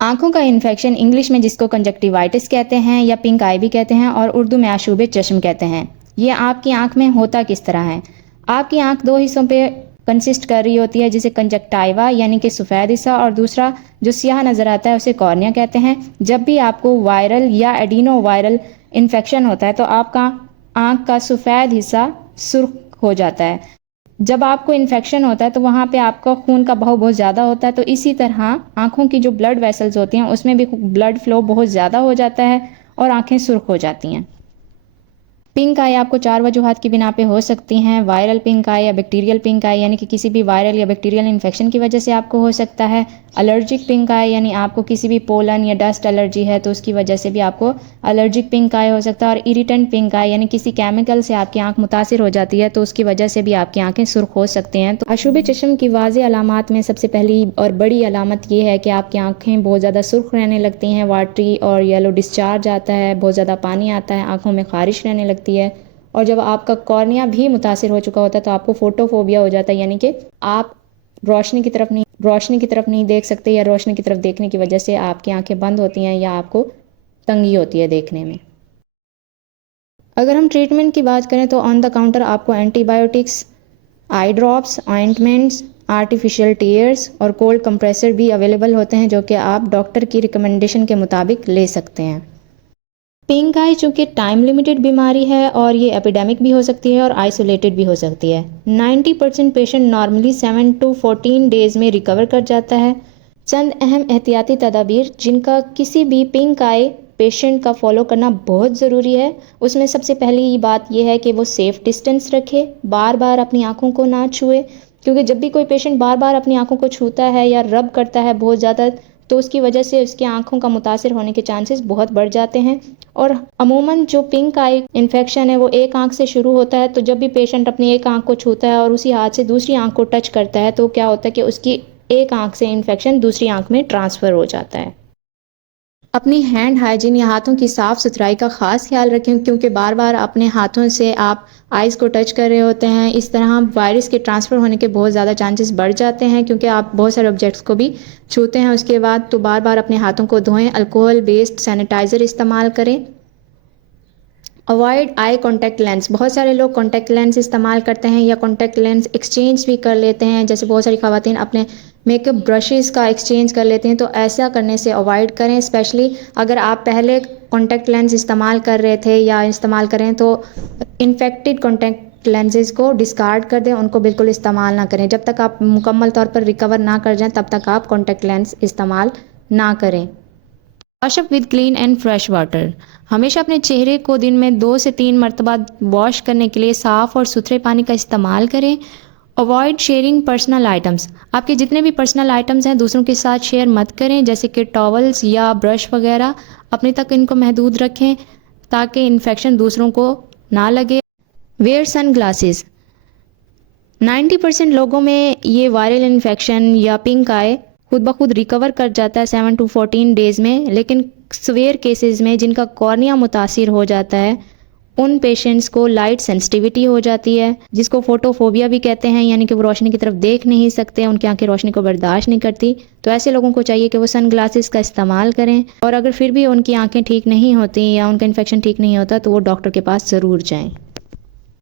आंखों का infection English में जिसको कंजक्टिवाइटिस कहते हैं या पिंक आई भी कहते हैं और उर्दू में आशूब चश्म कहते हैं। ये आपकी आंख में होता किस तरह है? आपकी आंख दो हिस्सों पे कंसिस्ट कर रही होती है, जिसे कंजक्टाइवा यानी कि सफ़ेद हिस्सा और दूसरा जो स्याह नज़र आता है उसे कॉर्निया कहते हैं। जब भी आपको वायरल या एडिनो वायरल इन्फेक्शन होता है तो आपका आंख का सफ़ेद हिस्सा सुर्ख हो जाता है। जब आपको इन्फेक्शन होता है तो वहाँ पे आपका खून का बहाव बहुत ज़्यादा होता है, तो इसी तरह आँखों की जो ब्लड वेसल्स होती हैं उसमें भी ब्लड फ्लो बहुत ज़्यादा हो जाता है और आँखें सुर्ख हो जाती हैं। पिंक आई आपको 4 वजूहात की बिना पे हो सकती हैं। वायरल पिंक आई या बैक्टीरियल पिंक आई यानी कि किसी भी वायरल या बैक्टीरियल इन्फेक्शन की वजह से आपको हो सकता है। एलर्जिक पिंक आई यानी आपको किसी भी पोलन या डस्ट एलर्जी है तो उसकी वजह से भी आपको एलर्जिक पिंक आई हो सकता है। और इरिटेंट पिंक आई यानी किसी केमिकल से आपकी आंख मुतासिर हो जाती है तो उसकी वजह से भी आपकी आंखें सुर्ख हो सकती हैं। तो अशुभ चश्म की वाज़ेह अलामात में सबसे पहली और बड़ी अलामत ये है कि आपकी आंखें बहुत ज़्यादा सुर्ख रहने लगती हैं, वाटरी और येलो डिस्चार्ज आता है, बहुत ज़्यादा पानी आता है, आंखों में खारिश रहने लगती है। और जब आपका कॉर्निया भी मुतासिर हो चुका होता है तो आपको फोटोफोबिया हो जाता है, यानी कि आप रोशनी की तरफ नहीं देख सकते या रोशनी की तरफ देखने की वजह से आपकी आंखें बंद होती हैं या आपको तंगी होती है देखने में। अगर हम ट्रीटमेंट की बात करें तो ऑन द काउंटर आपको antibiotics, eye drops, ointments, artificial tears और कोल्ड कंप्रेसर भी अवेलेबल होते हैं जो कि आप डॉक्टर की रिकमेंडेशन के मुताबिक ले सकते हैं। पिंक आई चूँकि टाइम लिमिटेड बीमारी है और ये एपिडेमिक भी हो सकती है और आइसोलेटेड भी हो सकती है। 90% पेशेंट नॉर्मली 7 to 14 डेज़ में रिकवर कर जाता है। चंद अहम एहतियाती तदाबीर जिनका किसी भी पिंक आई पेशेंट का फॉलो करना बहुत ज़रूरी है, उसमें सबसे पहली बात यह है कि वो सेफ़ डिस्टेंस रखे, बार बार अपनी आँखों को ना छुए, क्योंकि जब भी कोई पेशेंट बार बार अपनी आँखों को छूता है या रब करता है बहुत ज़्यादा तो उसकी वजह से उसकी आँखों का मुतासिर होने के चांसेस बहुत बढ़ जाते हैं। और अमूमन जो पिंक आई इन्फेक्शन है वो एक आंख से शुरू होता है, तो जब भी पेशेंट अपनी एक आंख को छूता है और उसी हाथ से दूसरी आंख को टच करता है तो क्या होता है कि उसकी एक आंख से इन्फेक्शन दूसरी आंख में ट्रांसफ़र हो जाता है। अपनी हैंड हाइजीन या हाथों की साफ़ सुथराई का ख़ास ख्याल रखें, क्योंकि बार बार अपने हाथों से आप आइज़ को टच कर रहे होते हैं। इस तरह वायरस के ट्रांसफ़र होने के बहुत ज़्यादा चांसेस बढ़ जाते हैं, क्योंकि आप बहुत सारे ऑब्जेक्ट्स को भी छूते हैं उसके बाद। तो बार बार अपने हाथों को धोएं, अल्कोहल बेस्ड सैनिटाइज़र इस्तेमाल करें। Avoid eye contact lens. बहुत सारे लोग कॉन्टैक्ट लेंस इस्तेमाल करते हैं या कॉन्टैक्ट लेंस एक्सचेंज भी कर लेते हैं, जैसे बहुत सारी ख़वातीन अपने मेकअप ब्रशेज़ का एक्सचेंज कर लेते हैं, तो ऐसा करने से अवॉइड करें। स्पेशली अगर आप पहले कॉन्टैक्ट लेंस इस्तेमाल कर रहे थे या इस्तेमाल करें तो इन्फेक्टेड कॉन्टैक्ट लेंसेज को डिस्कार्ड कर दें, उनको बिल्कुल इस्तेमाल ना करें। जब तक आप मुकम्मल तौर पर रिकवर ना कर जाएं तब तक आप कॉन्टैक्ट लेंस इस्तेमाल ना करें। Wash up with clean and fresh water. हमेशा अपने चेहरे को दिन में 2 से 3 मरतबा वॉश करने के लिए साफ़ और सुथरे पानी का इस्तेमाल करें। Avoid sharing personal items. आपके जितने भी पर्सनल आइटम्स हैं दूसरों के साथ शेयर मत करें, जैसे कि टॉवल्स या ब्रश वगैरह। अपने तक इनको महदूद रखें ताकि इन्फेक्शन दूसरों को ना लगे। Where sun glasses. 90% लोगों में ये वायरल इन्फेक्शन या पिंक आई खुद ब खुद रिकवर कर जाता है 7 to 14 डेज़ में, लेकिन सीवियर केसेस में जिनका कॉर्निया मुतासिर हो जाता है उन पेशेंट्स को लाइट सेंसिटिविटी हो जाती है, जिसको फोटोफोबिया भी कहते हैं, यानी कि वो रोशनी की तरफ देख नहीं सकते, उनकी आंखें रोशनी को बर्दाश्त नहीं करती। तो ऐसे लोगों को चाहिए कि वो सन ग्लासेस का इस्तेमाल करें, और अगर फिर भी उनकी आंखें ठीक नहीं होती या उनका इन्फेक्शन ठीक नहीं होता तो वो डॉक्टर के पास ज़रूर जाएं।